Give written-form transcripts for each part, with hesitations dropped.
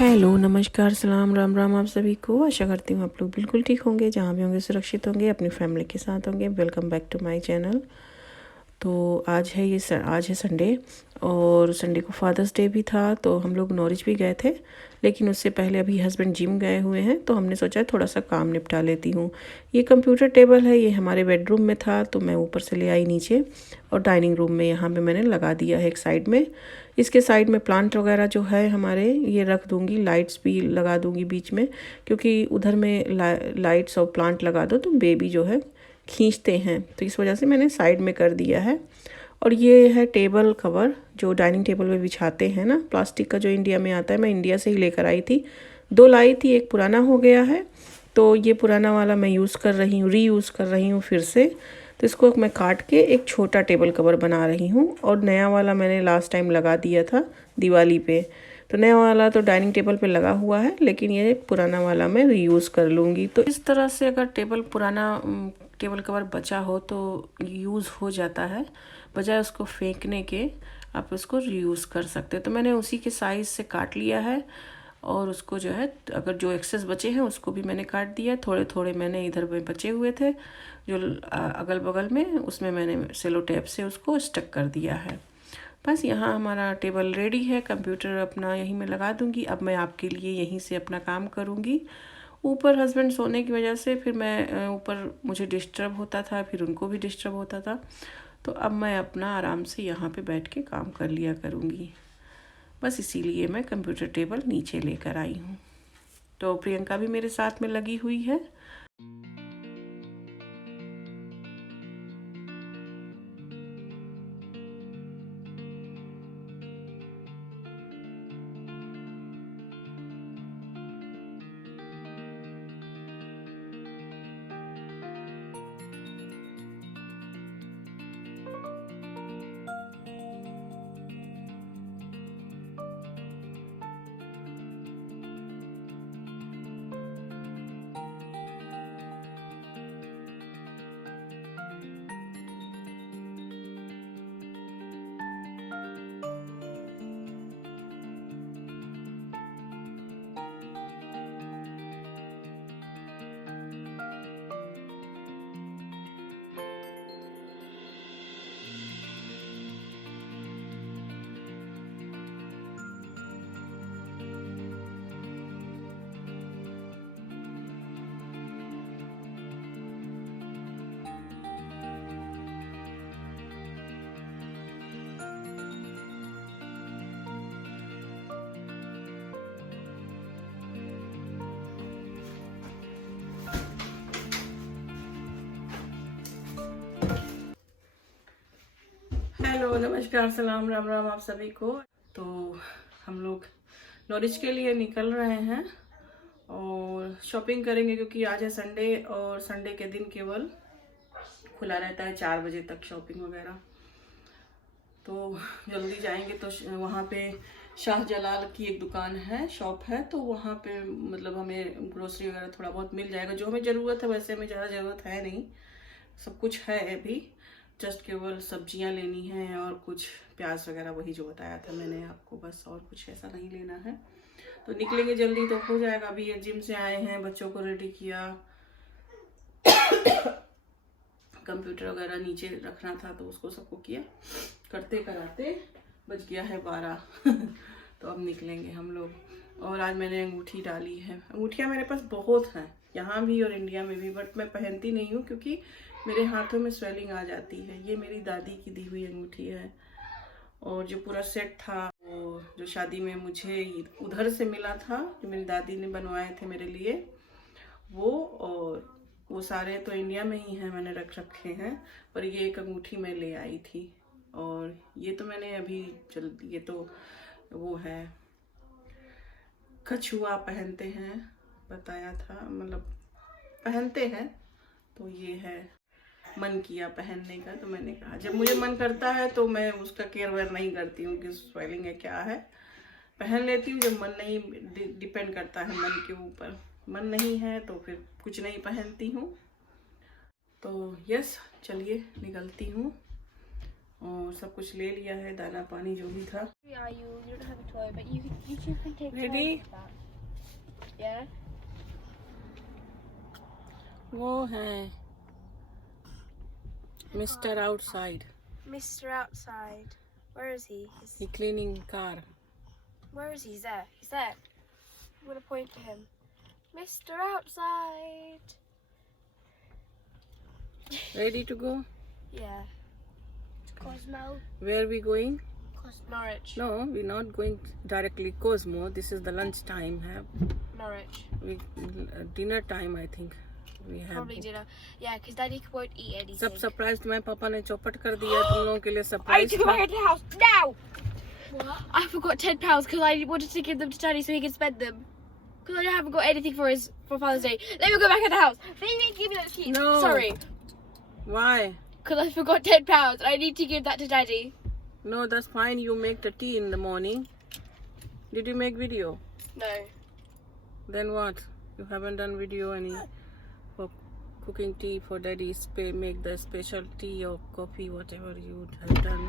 Hello, नमस्कार, सलाम, राम राम आप सभी को। आशा करती हूँ आप लोग बिल्कुल ठीक होंगे, जहाँ भी होंगे सुरक्षित होंगे, अपनी फैमिली के साथ होंगे। Welcome back to my channel. तो आज है संडे, और संडे को फादर्स डे भी था, तो हम लोग नॉरिच भी गए थे। लेकिन उससे पहले अभी हस्बैंड जिम गए हुए हैं, तो हमने सोचा थोड़ा सा काम निपटा लेती हूँ। ये कंप्यूटर टेबल है, ये हमारे बेडरूम में था, तो मैं ऊपर से ले आई नीचे, और डाइनिंग रूम में यहाँ पे मैंने लगा दिया है एक साइड में। इसके साइड में प्लांट वगैरह जो है हमारे, ये रख दूँगी। लाइट्स भी लगा दूँगी बीच में, क्योंकि उधर में लाइट्स और प्लांट लगा दो तो बेबी जो है खींचते हैं, तो इस वजह से मैंने साइड में कर दिया है। और ये है टेबल कवर, जो डाइनिंग टेबल पे बिछाते हैं ना, प्लास्टिक का, जो इंडिया में आता है। मैं इंडिया से ही लेकर आई थी, 2 लाई थी, एक पुराना हो गया है, तो ये पुराना वाला मैं यूज़ कर रही हूँ, रीयूज़ कर रही हूँ फिर से। तो इसको मैं काट के एक छोटा टेबल कवर बना रही हूँ, और नया वाला मैंने लास्ट टाइम लगा दिया था दिवाली पे। तो नया वाला तो डाइनिंग टेबल पे लगा हुआ है, लेकिन ये पुराना वाला मैं रीयूज़ कर लूँगी। तो इस तरह से अगर पुराना टेबल कवर बचा हो तो यूज़ हो जाता है, बजाय उसको फेंकने के आप उसको रीयूज़ कर सकते हो। तो मैंने उसी के साइज़ से काट लिया है, और उसको जो है, अगर जो एक्सेस बचे हैं उसको भी मैंने काट दिया। थोड़े थोड़े मैंने इधर में बचे हुए थे जो अगल बगल में, उसमें मैंने सेलो टेप से उसको स्टक कर दिया है। बस यहाँ हमारा टेबल रेडी है। कंप्यूटर अपना यहीं मैं लगा दूँगी। अब मैं आपके लिए यहीं से अपना काम करूँगी। ऊपर हस्बैंड सोने की वजह से फिर मैं ऊपर, मुझे डिस्टर्ब होता था, फिर उनको भी डिस्टर्ब होता था, तो अब मैं अपना आराम से यहाँ पे बैठ के काम कर लिया करूँगी। बस इसीलिए मैं कंप्यूटर टेबल नीचे लेकर आई हूँ। तो प्रियंका भी मेरे साथ में लगी हुई है। हेलो, नमस्कार, सलाम, राम राम आप सभी को। तो हम लोग नॉरिच के लिए निकल रहे हैं और शॉपिंग करेंगे, क्योंकि आज है संडे, और संडे के दिन केवल खुला रहता है 4 बजे तक शॉपिंग वगैरह। तो जल्दी जाएंगे। तो वहाँ पे शाह जलाल की एक दुकान है, शॉप है, तो वहाँ पे मतलब हमें ग्रोसरी वगैरह थोड़ा बहुत मिल जाएगा, जो हमें ज़रूरत है। वैसे हमें ज़्यादा ज़रूरत है नहीं, सब कुछ है अभी, जस्ट केवल सब्जियां लेनी है और कुछ प्याज वगैरह, वही जो बताया था मैंने आपको, बस, और कुछ ऐसा नहीं लेना है। तो निकलेंगे जल्दी तो हो जाएगा। अभी ये जिम से आए हैं, बच्चों को रेडी किया, कंप्यूटर वगैरह नीचे रखना था तो उसको सबको किया, करते कराते बज गया है 12। तो अब निकलेंगे हम लोग। और आज मैंने अंगूठी डाली है। अंगूठियाँ मेरे पास बहुत हैं, यहाँ भी और इंडिया में भी, बट मैं पहनती नहीं हूँ क्योंकि मेरे हाथों में स्वेलिंग आ जाती है। ये मेरी दादी की दी हुई अंगूठी है, और जो पूरा सेट था वो जो शादी में मुझे उधर से मिला था, जो मेरी दादी ने बनवाए थे मेरे लिए, वो, और वो सारे तो इंडिया में ही हैं, मैंने रख रखे हैं। पर ये एक अंगूठी मैं ले आई थी, और ये तो मैंने अभी ये तो वो है, कछुआ पहनते हैं, बताया था, मतलब पहनते हैं। तो ये है, मन किया पहनने का, तो मैंने कहा जब मुझे मन करता है तो मैं उसका केयर वेयर नहीं करती हूँ कि स्वेलिंग है क्या है, पहन लेती हूँ। जब मन नहीं, डिपेंड करता है मन के ऊपर, मन नहीं है तो फिर कुछ नहीं पहनती हूँ। तो यस, चलिए निकलती हूँ। और सब कुछ ले लिया है, दाना पानी जो भी था। रेडी? वो है mister outside. Mr. Outside. Where is he? He cleaning car. Where is he? He's there. He's there. I'm gonna point to him. Mr. Outside. Ready to go? Yeah. Cosmo. Where we going? Norwich. No, we're not going directly Cosmo. This is the lunch time. Norwich. Dinner time, I think. We have Probably dinner. Yeah, because Daddy won't eat anything. सब surprise मैं पापा ने चौपट कर दिया तुम लोगों के लिए I surprise need to go back to the house now. What? I forgot £10 because I wanted to give them to Daddy so he can spend them. Because I haven't got anything for Father's Day. Let me go back in the house. Then you need to give me that key. No. Sorry. Why? Because I forgot £10. I need to give that to Daddy. No, that's fine. You make the tea in the morning. Did you make video? No. Then what? You haven't done video any for cooking tea for daddy. Make the special tea or coffee, whatever you have done.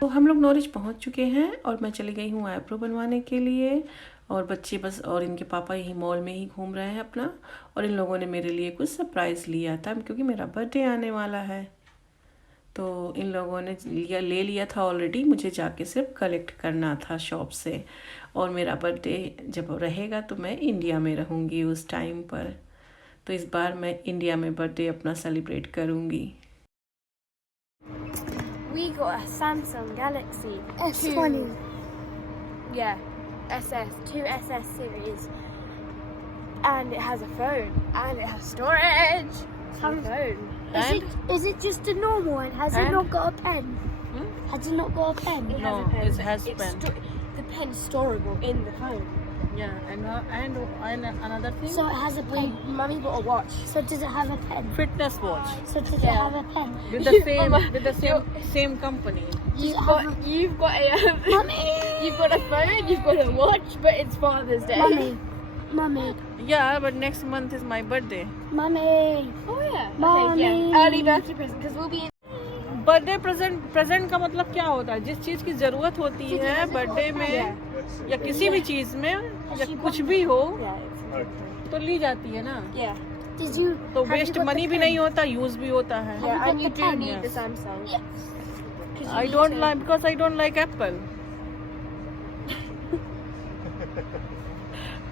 तो हम लोग Norwich पहुंच चुके हैं और मैं चली गई हूँ आईब्रो बनवाने के लिए। और बच्चे बस और इनके पापा यही मॉल में ही घूम रहे हैं अपना। और इन लोगों ने मेरे लिए कुछ सरप्राइज़ लिया था क्योंकि मेरा बर्थडे आने वाला है। तो इन लोगों ने ले लिया था ऑलरेडी, मुझे जाके सिर्फ कलेक्ट करना था शॉप से। और मेरा बर्थडे जब रहेगा तो मैं इंडिया में रहूँगी उस टाइम पर। तो इस बार मैं इंडिया में बर्थडे अपना सेलिब्रेट करूँगी। We got a Samsung Galaxy S20. Yeah, two SS series. And it has a phone. And it has storage. Phone. Is it just a normal one? Has it not got a pen? Has it not got a pen? It No, has a pen. it has pen. The pen is storable in the phone. Yeah, and another thing. So it has a pen. Mummy got a watch. So does it have a pen? Fitness watch So does it Yeah. have a pen? with the same company. You've got Mummy! you've got a phone, you've got a watch, but it's Father's Day. Mummy. Yeah, but next month is my birthday. Mummy. Oh yeah. Mommy. Okay, yeah. Early birthday present because we'll be in. Birthday present का मतलब क्या होता है? जिस चीज़ की ज़रूरत होती है बर्थडे में या किसी भी चीज़ में या कुछ भी हो तो ली जाती है ना। Yeah. Did you? तो have you waste got the money भी pen? नहीं होता, यूज भी होता है। Yeah, got and you the do pen? need the Yes. Samsung. Yes. 'Cause you I need don't to- like because I don't like Apple.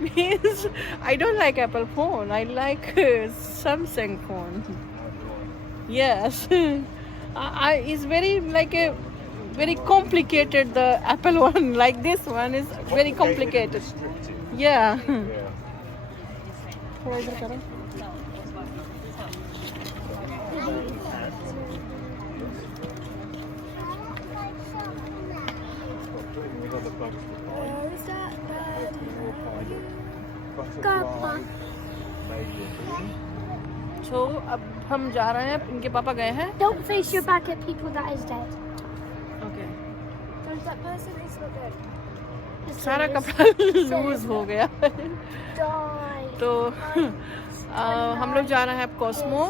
Means I don't like Apple phone. I like Samsung phone. Yes, it's very like a very complicated. The Apple one, like this one, is very complicated. Yeah. थोड़ा इधर करो। तो अब हम जा रहे हैं, इनके पापा गए हैं। Don't face your back at people that is dead. Okay, Does that person is not good? सारा कपड़ा लूज हो गया। Die. तो हम लोग जा रहे हैं अब कॉस्मो।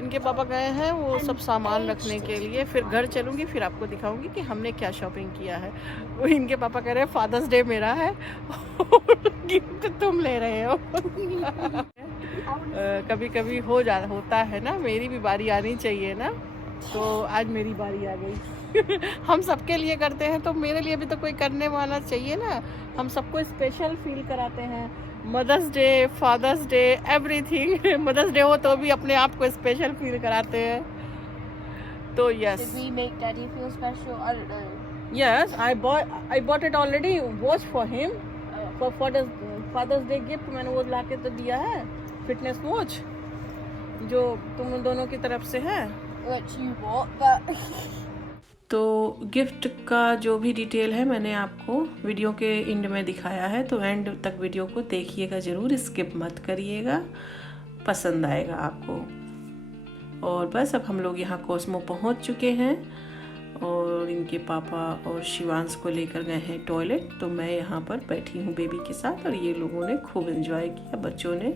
इनके पापा गए हैं वो सब सामान रखने के लिए। फिर घर चलूँगी, फिर आपको दिखाऊंगी कि हमने क्या शॉपिंग किया है। वो इनके पापा कह रहे हैं फादर्स डे मेरा है और गिफ्ट तुम ले रहे हो। कभी कभी होता है ना, मेरी भी बारी आनी चाहिए ना। तो आज मेरी बारी आ गई। हम सबके लिए करते हैं तो मेरे लिए भी तो कोई करने वाला चाहिए ना। हम सबको स्पेशल फील कराते हैं। Mother's Day, Father's Day, everything. Mother's Day हो तो भी अपने आप को स्पेशल फील कराते हैं। तो yes, Did we make Daddy feel special? I don't know. Yes, I bought it already, watch for him for Father's Day gift. मैंने वो लाके तो दिया है, फिटनेस वॉच जो तुम दोनों की तरफ से है। Which you bought, but तो गिफ्ट का जो भी डिटेल है मैंने आपको वीडियो के एंड में दिखाया है, तो एंड तक वीडियो को देखिएगा ज़रूर, स्किप मत करिएगा, पसंद आएगा आपको। और बस अब हम लोग यहाँ कॉस्मो पहुँच चुके हैं और इनके पापा और शिवांश को लेकर गए हैं टॉयलेट। तो मैं यहाँ पर बैठी हूँ बेबी के साथ और ये लोगों ने खूब एंजॉय किया, बच्चों ने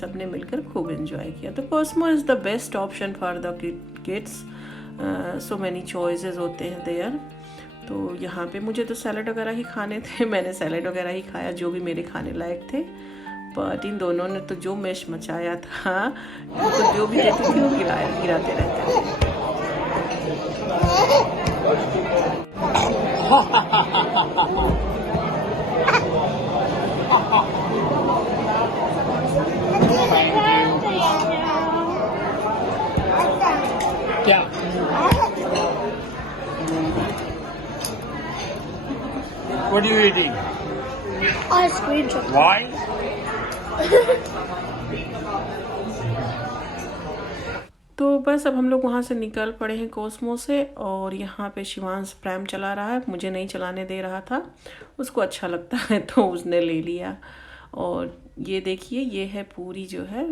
सबने मिलकर खूब एंजॉय किया। तो Cosmo is the best option for the kids. So many choices होते हैं देयर। तो यहाँ पे मुझे तो सैलड वगैरह ही खाने थे, मैंने सैलड वगैरह ही खाया जो भी मेरे खाने लायक थे। बट इन दोनों ने तो जो मैश मचाया था, तो जो भी देती थी वो गिराते रहते थे। क्या? What are you eating? Ice cream chocolate. Why? तो बस अब हम लोग वहाँ से निकल पड़े हैं कोस्मो से, और यहाँ पे शिवांश प्रैम चला रहा है, मुझे नहीं चलाने दे रहा था, उसको अच्छा लगता है तो उसने ले लिया। और ये देखिए, ये है पूरी जो है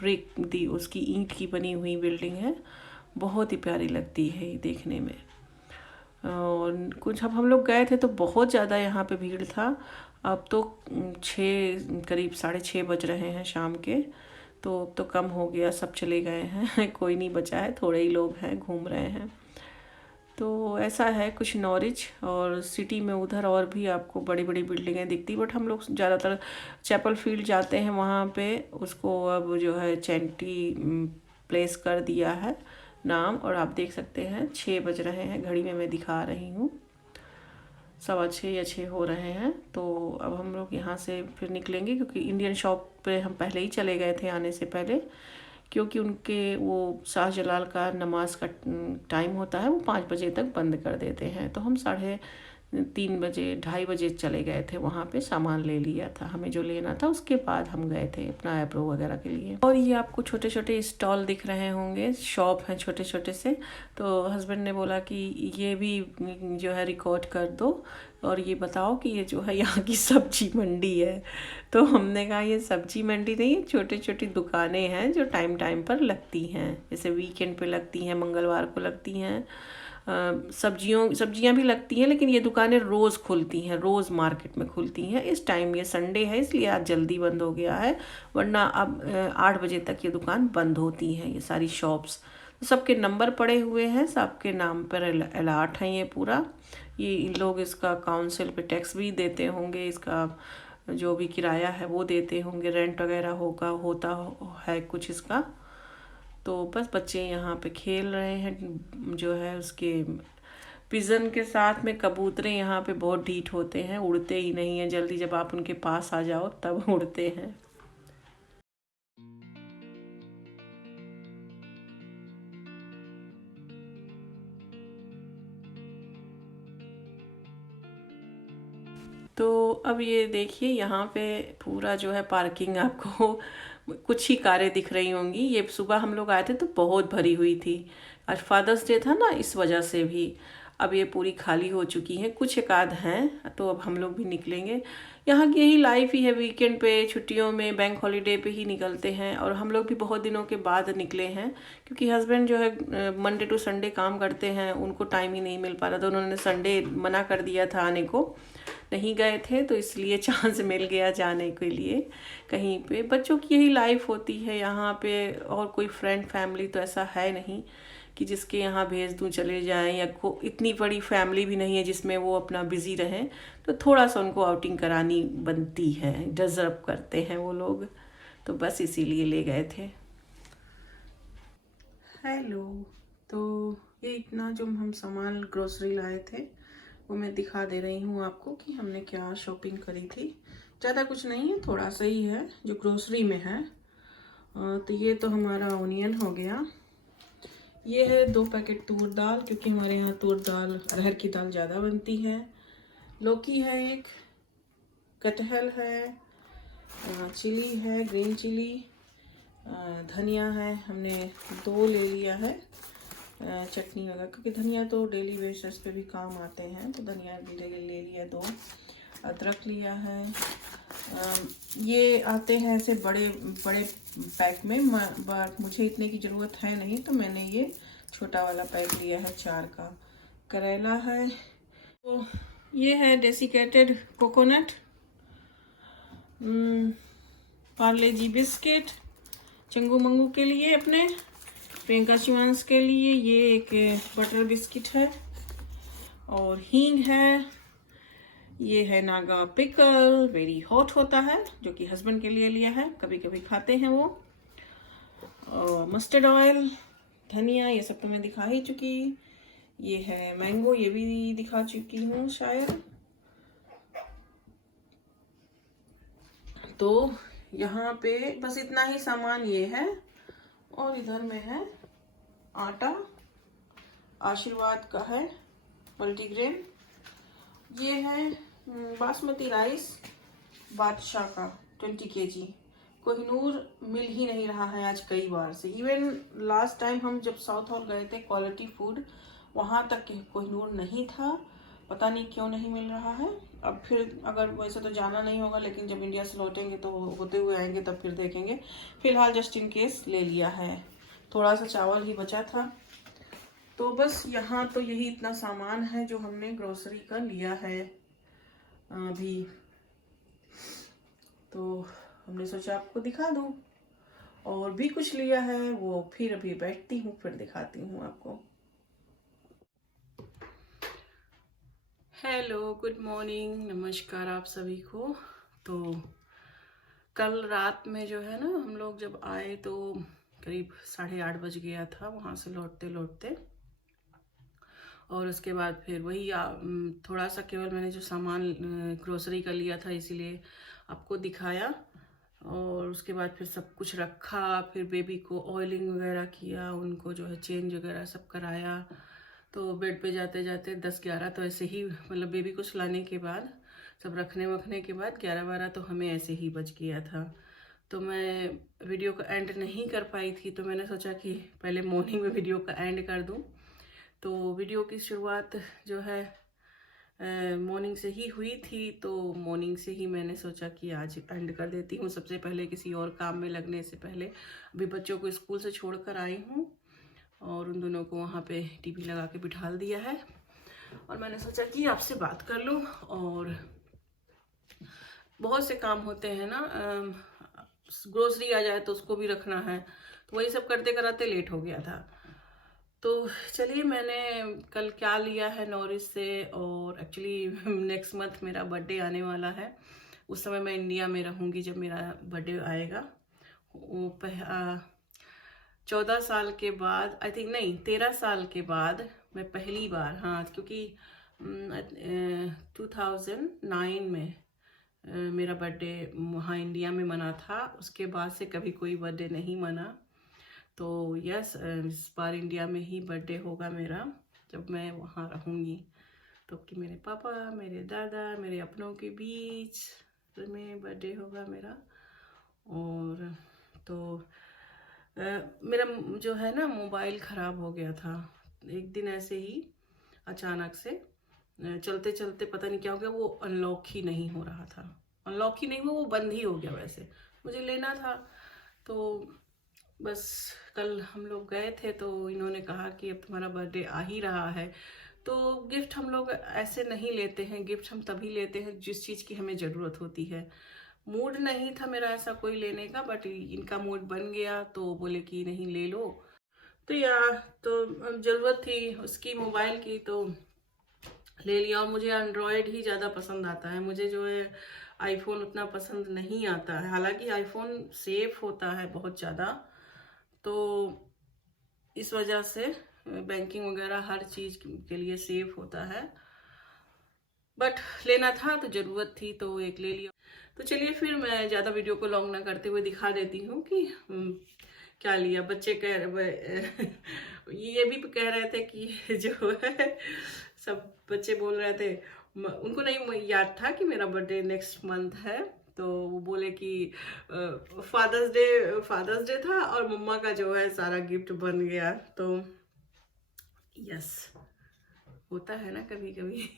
ब्रिक दी, उसकी ईंट की बनी हुई बिल्डिंग है, बहुत ही प्यारी लगती है ये देखने में। और कुछ अब हम लोग गए थे तो बहुत ज़्यादा यहाँ पे भीड़ था। अब तो 6 करीब 6:30 बज रहे हैं शाम के, तो अब तो कम हो गया, सब चले गए हैं कोई नहीं बचा है, थोड़े ही लोग हैं घूम रहे हैं। तो ऐसा है कुछ नॉरिच, और सिटी में उधर और भी आपको बड़ी बड़ी बिल्डिंगें दिखती, बट हम लोग ज़्यादातर चैपल फील्ड जाते हैं, वहाँ पे उसको अब जो है चैंटी प्लेस कर दिया है नाम। और आप देख सकते हैं 6 बज रहे हैं, घड़ी में मैं दिखा रही हूँ 6:15 या 6 हो रहे हैं। तो अब हम लोग यहाँ से फिर निकलेंगे, क्योंकि इंडियन शॉप पे हम पहले ही चले गए थे आने से पहले, क्योंकि उनके वो शाहजलाल का नमाज का टाइम होता है, वो 5 बजे तक बंद कर देते हैं। तो हम 2:30 बजे चले गए थे, वहाँ पे सामान ले लिया था हमें जो लेना था, उसके बाद हम गए थे अपना आईब्रो वगैरह के लिए। और ये आपको छोटे छोटे स्टॉल दिख रहे होंगे, शॉप हैं छोटे छोटे से। तो हस्बैंड ने बोला कि ये भी जो है रिकॉर्ड कर दो, और ये बताओ कि ये जो है यहाँ की सब्जी मंडी है। तो हमने कहा ये सब्जी मंडी नहीं है, छोटी छोटी दुकानें हैं जो टाइम टाइम पर लगती हैं, जैसे वीकेंड पे लगती हैं, मंगलवार को लगती हैं। सब्जियां भी लगती हैं, लेकिन ये दुकानें रोज़ खुलती हैं, रोज़ मार्केट में खुलती हैं। इस टाइम ये संडे है इसलिए आज जल्दी बंद हो गया है, वरना अब 8 बजे तक ये दुकान बंद होती हैं ये सारी शॉप्स। तो सबके नंबर पड़े हुए हैं, सबके नाम पर अलर्ट है ये पूरा। ये इन लोग इसका काउंसिल पे टैक्स भी देते होंगे, इसका जो भी किराया है वो देते होंगे, रेंट वगैरह होता है कुछ इसका। तो बस बच्चे यहाँ पे खेल रहे हैं, जो है उसके पिजन के साथ में। कबूतरें यहाँ पे बहुत ढीठ होते हैं, उड़ते ही नहीं हैं जल्दी, जब आप उनके पास आ जाओ तब उड़ते हैं। तो अब ये देखिए यहाँ पे पूरा जो है पार्किंग, आपको कुछ ही कारें दिख रही होंगी। ये सुबह हम लोग आए थे तो बहुत भरी हुई थी, आज फादर्स डे था ना, इस वजह से भी अब ये पूरी खाली हो चुकी हैं, कुछ एक आध हैं। तो अब हम लोग भी निकलेंगे। यहाँ की यही लाइफ ही है, वीकेंड पे, छुट्टियों में, बैंक हॉलीडे पे ही निकलते हैं। और हम लोग भी बहुत दिनों के बाद निकले हैं, क्योंकि हस्बैंड जो है मंडे टू संडे काम करते हैं, उनको टाइम ही नहीं मिल पा रहा था। उन्होंने संडे मना कर दिया था, आने को नहीं गए थे, तो इसलिए चांस मिल गया जाने के लिए कहीं पे। बच्चों की यही लाइफ होती है यहाँ पे, और कोई फ्रेंड फैमिली तो ऐसा है नहीं कि जिसके यहाँ भेज दूँ चले जाएं, या इतनी बड़ी फैमिली भी नहीं है जिसमें वो अपना बिजी रहें। तो थोड़ा सा उनको आउटिंग करानी बनती है, डिजर्व करते हैं वो लोग, तो बस इसीलिए ले गए थे। हेलो, तो ये इतना जो हम सामान ग्रोसरी लाए थे वो मैं दिखा दे रही हूँ आपको कि हमने क्या शॉपिंग करी थी। ज़्यादा कुछ नहीं है, थोड़ा सा ही है जो ग्रोसरी में है। तो ये तो हमारा ओनियन हो गया। ये है 2 पैकेट तूर दाल, क्योंकि हमारे यहाँ तूर दाल, अरहर की दाल ज़्यादा बनती है। लौकी है 1, कटहल है, चिली है, ग्रीन चिली, धनिया है, हमने 2 ले लिया है, चटनी वगैरह, क्योंकि धनिया तो डेली बेसिस पे भी काम आते हैं, तो धनिया भी ले लिया 2। अदरक लिया है। ये आते हैं ऐसे बड़े बड़े पैक में, बट मुझे इतने की ज़रूरत है नहीं, तो मैंने ये छोटा वाला पैक लिया है 4 का। करेला है। तो ये है desiccated coconut, Parle G biscuit Changu Mangu के लिए अपने, प्रियंका शिवांश के लिए ये एक बटर बिस्किट है और हींग है। ये है नागा पिकल, वेरी हॉट होता है, जो कि हस्बैंड के लिए लिया है, कभी कभी खाते हैं वो। और मस्टर्ड ऑयल, धनिया, ये सब तो मैं दिखा ही चुकी। ये है मैंगो, ये भी दिखा चुकी हूँ शायद। तो यहाँ पे बस इतना ही सामान ये है। और इधर में है आटा, आशीर्वाद का है, मल्टीग्रेन। ये है बासमती राइस, बादशाह का 20 kg। कोहिनूर मिल ही नहीं रहा है आज कई बार से। इवन लास्ट टाइम हम जब साउथ हॉल गए थे क्वालिटी फूड, वहाँ तक कोहिनूर नहीं था, पता नहीं क्यों नहीं मिल रहा है। अब फिर अगर वैसे तो जाना नहीं होगा, लेकिन जब इंडिया से लौटेंगे तो होते हुए आएंगे तब फिर देखेंगे। फिलहाल जस्ट इन केस ले लिया है। थोड़ा सा चावल ही बचा था। तो बस यहाँ तो यही इतना सामान है जो हमने ग्रोसरी का लिया है अभी। तो हमने सोचा आपको दिखा दूँ। और भी कुछ लिया है वो फिर अभी बैठती हूँ, फिर दिखाती हूँ आपको। हेलो, गुड मॉर्निंग, नमस्कार आप सभी को। तो कल रात में जो है ना, हम लोग जब आए तो करीब 8:30 बज गया था वहाँ से लौटते लौटते। और उसके बाद फिर वही थोड़ा सा केवल मैंने जो सामान ग्रोसरी का लिया था इसीलिए आपको दिखाया। और उसके बाद फिर सब कुछ रखा, फिर बेबी को ऑयलिंग वगैरह किया, उनको जो है चेंज वगैरह सब कराया। तो बेड पे जाते जाते 10-11 तो ऐसे ही, मतलब बेबी को सुलाने के बाद, सब रखने वखने के बाद 11-12 तो हमें ऐसे ही बज गया था। तो मैं वीडियो का एंड नहीं कर पाई थी, तो मैंने सोचा कि पहले मॉर्निंग में वीडियो का एंड कर दूं। तो वीडियो की शुरुआत जो है मॉर्निंग से ही हुई थी, तो मॉर्निंग से ही मैंने सोचा कि आज एंड कर देती हूँ, सबसे पहले किसी और काम में लगने से पहले। अभी बच्चों को स्कूल से छोड़कर आई हूँ और उन दोनों को वहाँ पे टीवी लगा के बिठा दिया है। और मैंने सोचा कि आपसे बात कर लूँ। और बहुत से काम होते हैं ना, ग्रोसरी आ जाए तो उसको भी रखना है, तो वही सब करते कराते लेट हो गया था। तो चलिए, मैंने कल क्या लिया है नॉरिस से। और एक्चुअली नेक्स्ट मंथ मेरा बर्थडे आने वाला है। उस समय मैं इंडिया में रहूँगी जब मेरा बर्थडे आएगा। वो 14 साल के बाद, आई थिंक, नहीं 13 साल के बाद मैं पहली बार, हाँ, क्योंकि 2009 में मेरा बर्थडे वहाँ इंडिया में मना था। उसके बाद से कभी कोई बर्थडे नहीं मना। तो यस, इस बार इंडिया में ही बर्थडे होगा मेरा जब मैं वहाँ रहूँगी। तो कि मेरे पापा, मेरे दादा, मेरे अपनों के बीच में बर्थडे होगा मेरा। और तो मेरा जो है ना मोबाइल ख़राब हो गया था एक दिन ऐसे ही अचानक से। चलते चलते पता नहीं क्या हो गया, वो अनलॉक ही नहीं हो रहा था। अनलॉक ही नहीं हुआ, वो बंद ही हो गया। वैसे मुझे लेना था, तो बस कल हम लोग गए थे तो इन्होंने कहा कि अब तुम्हारा बर्थडे आ ही रहा है, तो गिफ्ट हम लोग ऐसे नहीं लेते हैं। गिफ्ट हम तभी लेते हैं जिस चीज़ की हमें ज़रूरत होती है। मूड नहीं था मेरा ऐसा कोई लेने का, बट इनका मूड बन गया तो बोले कि नहीं ले लो। तो तो ज़रूरत थी उसकी मोबाइल की, तो ले लिया। और मुझे एंड्रॉयड ही ज़्यादा पसंद आता है। मुझे जो है आईफोन उतना पसंद नहीं आता है। हालांकि आईफोन सेफ होता है बहुत ज़्यादा, तो इस वजह से बैंकिंग वगैरह हर चीज़ के लिए सेफ होता है। बट लेना था तो ज़रूरत थी तो एक ले लिया। तो चलिए, फिर मैं ज़्यादा वीडियो को लॉन्ग ना करते हुए दिखा देती हूँ कि क्या लिया। बच्चे ये भी कह रहे थे कि जो है, सब बच्चे बोल रहे थे, उनको नहीं याद था कि मेरा बर्थडे नेक्स्ट मंथ है। तो वो बोले कि फादर्स डे था और मम्मा का जो है सारा गिफ्ट बन गया। तो यस, होता है ना कभी कभी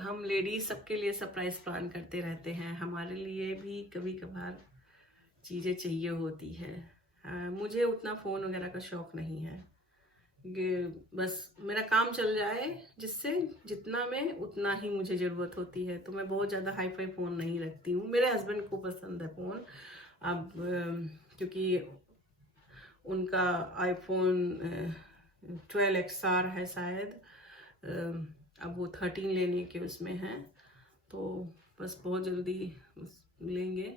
हम लेडीज सबके लिए सरप्राइज प्लान करते रहते हैं। हमारे लिए भी कभी कभार चीज़ें चाहिए होती है। मुझे उतना फ़ोन वगैरह का शौक़ नहीं है। बस मेरा काम चल जाए, जिससे जितना में उतना ही मुझे ज़रूरत होती है। तो मैं बहुत ज़्यादा हाई फाई फ़ोन नहीं रखती हूँ। मेरे हस्बैंड को पसंद है फ़ोन। अब क्योंकि उनका आईफोन 12 XR है शायद, अब वो 13 लेने के उसमें हैं, तो बस बहुत जल्दी लेंगे।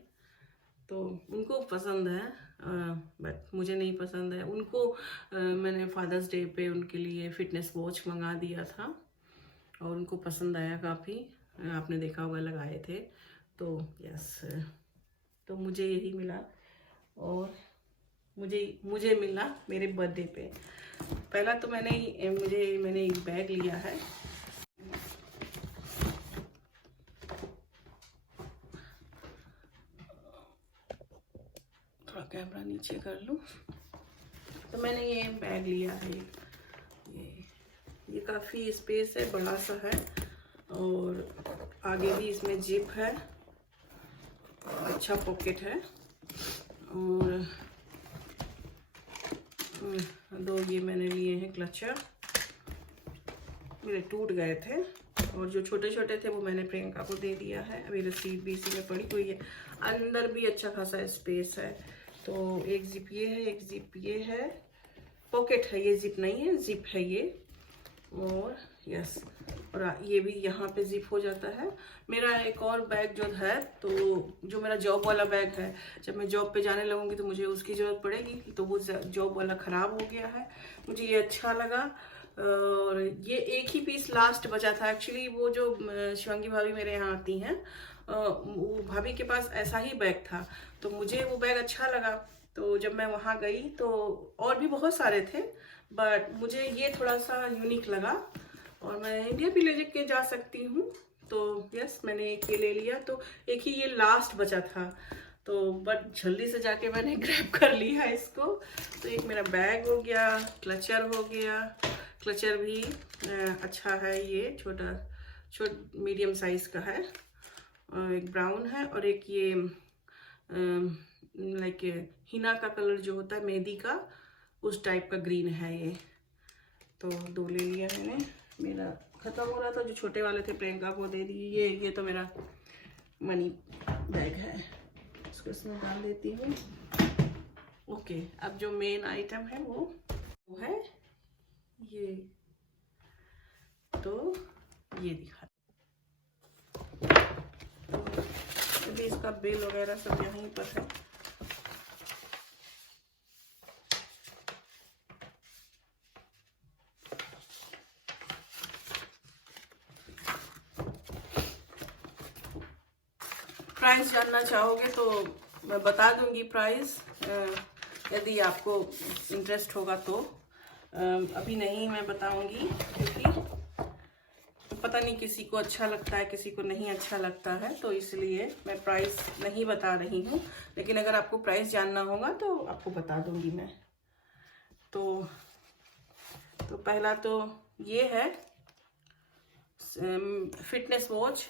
तो उनको पसंद है, बट मुझे नहीं पसंद है। उनको मैंने फादर्स डे पे उनके लिए फिटनेस वॉच मंगा दिया था और उनको पसंद आया काफ़ी, आपने देखा होगा लगाए थे। तो यस, तो मुझे यही मिला और मुझे मिला मेरे बर्थडे पे। पहला तो मैंने एक बैग लिया है। थोड़ा कैमरा नीचे कर लूँ। तो मैंने ये बैग लिया है, ये काफ़ी स्पेस है, बड़ा सा है और आगे भी इसमें जिप है, अच्छा पॉकेट है और दो ये मैंने लिए हैं क्लचर, मेरे टूट गए थे और जो छोटे छोटे थे वो मैंने प्रियंका को दे दिया है। अभी रसीद भी इसी में पड़ी हुई है। अंदर भी अच्छा खासा स्पेस है। तो एक जिप ये है, एक जिप ये है, पॉकेट है, ये जिप नहीं है, जिप है ये। और यस, और ये भी यहाँ पे जिप हो जाता है। मेरा एक और बैग जो है, तो जो मेरा जॉब वाला बैग है, जब मैं जॉब पे जाने लगूंगी तो मुझे उसकी ज़रूरत पड़ेगी, तो वो जॉब वाला ख़राब हो गया है। मुझे ये अच्छा लगा और ये एक ही पीस लास्ट बचा था। एक्चुअली वो जो शिवांगी भाभी मेरे यहाँ आती हैं, वो भाभी के पास ऐसा ही बैग था, तो मुझे वो बैग अच्छा लगा। तो जब मैं वहाँ गई तो और भी बहुत सारे थे, बट मुझे ये थोड़ा सा यूनिक लगा और मैं इंडिया भी ले के जा सकती हूँ। तो यस, मैंने एक ये ले लिया। तो एक ही ये लास्ट बचा था, तो बट जल्दी से जाके मैंने ग्रैब कर लिया इसको। तो एक मेरा बैग हो गया, क्लचर हो गया, क्लचर भी अच्छा है, ये मीडियम साइज का है, एक ब्राउन है और एक ये लाइक हिना का कलर जो होता है मेहंदी का, उस टाइप का ग्रीन है ये। तो दो ले लिया मैंने, मेरा ख़त्म हो रहा था, जो छोटे वाले थे प्रियंका को दे दिए। ये तो मेरा मनी बैग है, इसको इसमें डाल देती हूँ। ओके, अब जो मेन आइटम है वो है ये। तो ये दिखा, तो अभी इसका बिल वगैरह सब यहीं पर है। प्राइस जानना चाहोगे तो मैं बता दूंगी प्राइस, यदि आपको इंटरेस्ट होगा तो। अभी नहीं मैं बताऊंगी, क्योंकि पता नहीं किसी को अच्छा लगता है, किसी को नहीं अच्छा लगता है, तो इसलिए मैं प्राइस नहीं बता रही हूँ। लेकिन अगर आपको प्राइस जानना होगा तो आपको बता दूंगी मैं। तो पहला तो ये है फिटनेस वॉच।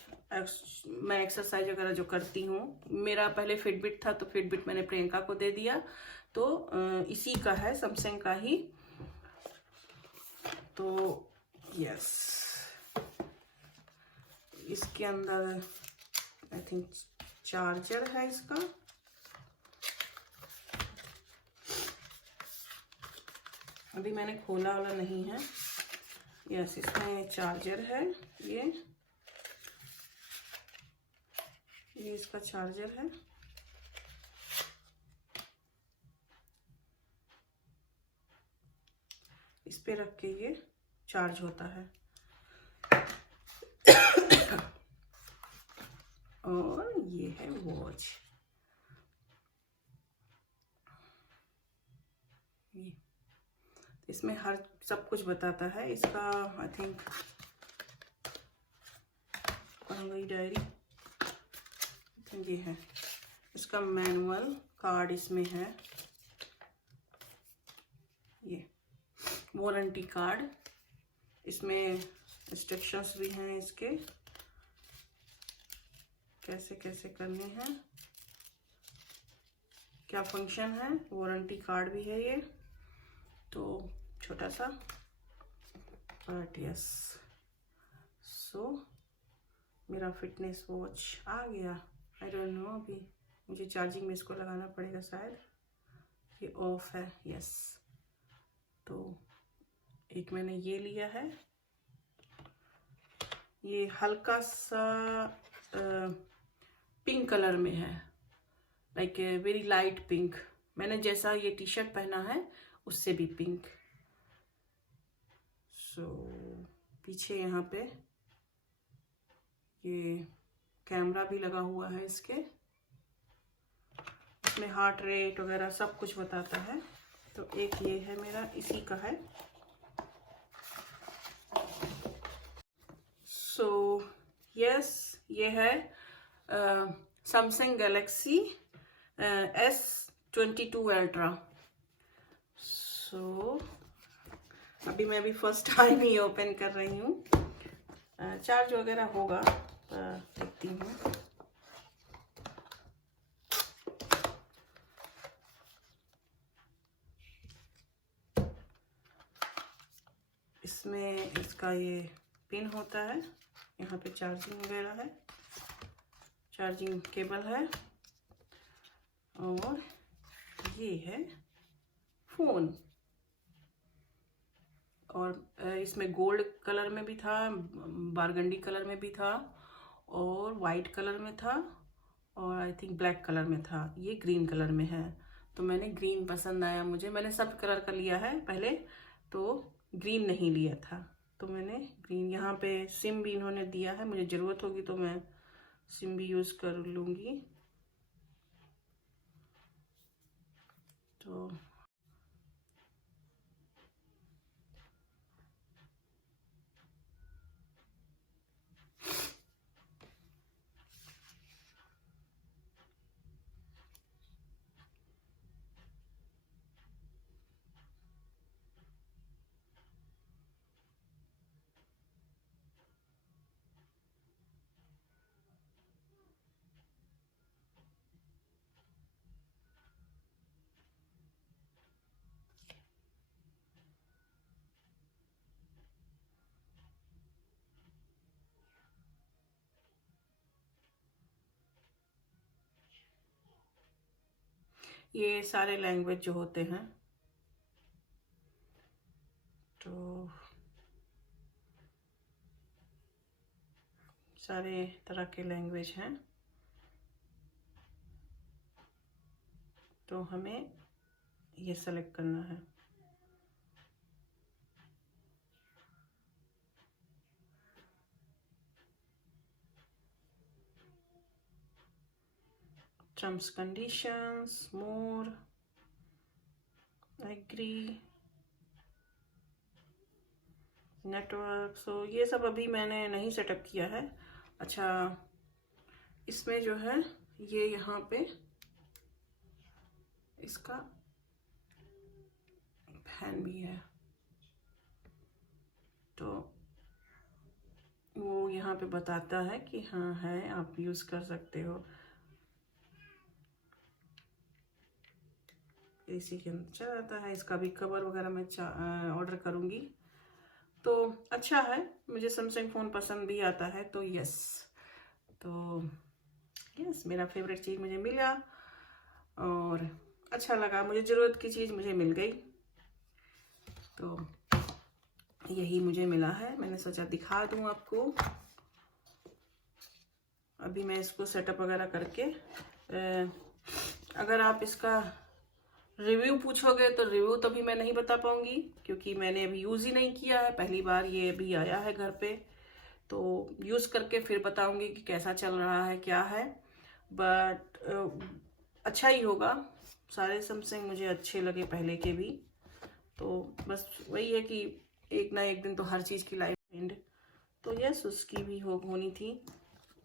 मैं एक्सरसाइज वगैरह जो करती हूँ, मेरा पहले फिटबिट था, तो फिटबिट मैंने प्रियंका को दे दिया, तो इसी का है, सैमसंग का ही। तो यस, इसके अंदर आई थिंक चार्जर है इसका। अभी मैंने खोला वाला नहीं है। यस, इसमें चार्जर है, ये इसका चार्जर है। इस पे रख के ये चार्ज होता है। और ये है वॉच, ये इसमें हर सब कुछ बताता है। इसका आई थिंक डायरी ये है, इसका मैनुअल कार्ड इसमें है, ये वारंटी कार्ड, इसमें इंस्ट्रक्शंस भी हैं इसके, कैसे कैसे करने हैं, क्या फंक्शन है, वारंटी कार्ड भी है ये। तो छोटा सा, बट यस, सो मेरा फिटनेस वॉच आ गया। आई डोंट नो, अभी मुझे चार्जिंग में इसको लगाना पड़ेगा शायद। ये ऑफ है, यस। तो एक मैंने ये लिया है, ये हल्का सा पिंक कलर में है, लाइक वेरी लाइट पिंक। मैंने जैसा ये टी शर्ट पहना है उससे भी पिंक। सो पीछे यहाँ पे ये कैमरा भी लगा हुआ है इसके, इसमें हार्ट रेट वगैरह सब कुछ बताता है। तो एक ये है मेरा, इसी का है। सो यस, ये है सैमसंग गैलेक्सी S22 अल्ट्रा। सो अभी मैं भी फर्स्ट टाइम ही ओपन कर रही हूँ, चार्ज वगैरह होगा, देखती हूँ। इसमें इसका ये पिन होता है, यहाँ पे चार्जिंग वगैरह है, चार्जिंग केबल है, और ये है फोन। और इसमें गोल्ड कलर में भी था, बारगंडी कलर में भी था, और वाइट कलर में था, और आई थिंक ब्लैक कलर में था। ये ग्रीन कलर में है, तो मैंने ग्रीन पसंद आया मुझे। मैंने सब कलर का लिया है पहले, तो ग्रीन नहीं लिया था, तो मैंने ग्रीन। यहाँ पे सिम भी इन्होंने दिया है, मुझे ज़रूरत होगी तो मैं सिम भी यूज़ कर लूँगी। तो ये सारे लैंग्वेज जो होते हैं, तो सारे तरह के लैंग्वेज हैं, तो हमें ये सेलेक्ट करना है। टर्म्स कंडीशंस, मोर, एग्री, नेटवर्क। सो ये सब अभी मैंने नहीं सेटअप किया है। अच्छा, इसमें जो है ये यहाँ पे इसका फैन भी है, तो वो यहाँ पे बताता है कि हाँ है, आप यूज़ कर सकते हो। इसी के अंदर चला जाता है। इसका भी कवर वगैरह मैं ऑर्डर करूँगी। तो अच्छा है, मुझे सैमसंग फ़ोन पसंद भी आता है, तो यस। तो यस, मेरा फेवरेट चीज़ मुझे मिला और अच्छा लगा, मुझे ज़रूरत की चीज़ मुझे मिल गई। तो यही मुझे मिला है, मैंने सोचा दिखा दूँ आपको। अभी मैं इसको सेटअप वगैरह करके, अगर आप इसका रिव्यू पूछोगे तो रिव्यू तो भी मैं नहीं बता पाऊँगी, क्योंकि मैंने अभी यूज़ ही नहीं किया है, पहली बार ये अभी आया है घर पे। तो यूज़ करके फिर बताऊँगी कि कैसा चल रहा है, क्या है। बट अच्छा ही होगा, सारे सैमसंग मुझे अच्छे लगे पहले के भी। तो बस वही है कि एक ना एक दिन तो हर चीज़ की लाइफ एंड, तो यस, उसकी भी होनी थी।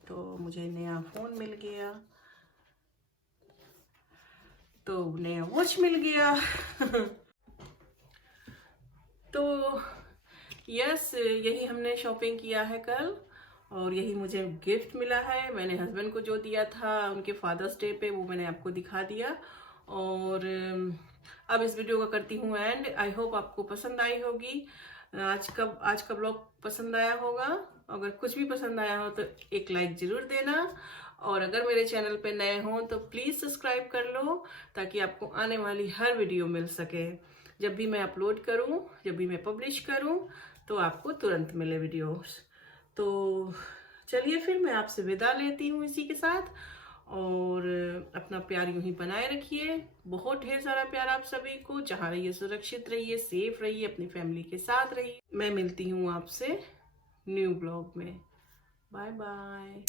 तो मुझे नया फ़ोन मिल गया, तो नया वॉच मिल गया। तो यस, यही हमने शॉपिंग किया है कल, और यही मुझे गिफ्ट मिला है। मैंने हस्बैंड को जो दिया था उनके फादर्स डे पे, वो मैंने आपको दिखा दिया। और अब इस वीडियो को करती हूँ एंड। आई होप आपको पसंद आई होगी। आज का ब्लॉग पसंद आया होगा। अगर कुछ भी पसंद आया हो तो एक लाइक ज़रूर देना, और अगर मेरे चैनल पे नए हों तो प्लीज़ सब्सक्राइब कर लो ताकि आपको आने वाली हर वीडियो मिल सके। जब भी मैं अपलोड करूं, जब भी मैं पब्लिश करूं तो आपको तुरंत मिले वीडियोस। तो चलिए फिर मैं आपसे विदा लेती हूँ इसी के साथ, और अपना प्यार यूं ही बनाए रखिए। बहुत ढेर सारा प्यार आप सभी को। जहाँ रहिए सुरक्षित रहिए, सेफ रहिए, अपनी फैमिली के साथ रहिए। मैं मिलती हूँ आपसे न्यू ब्लॉग में। Bye bye.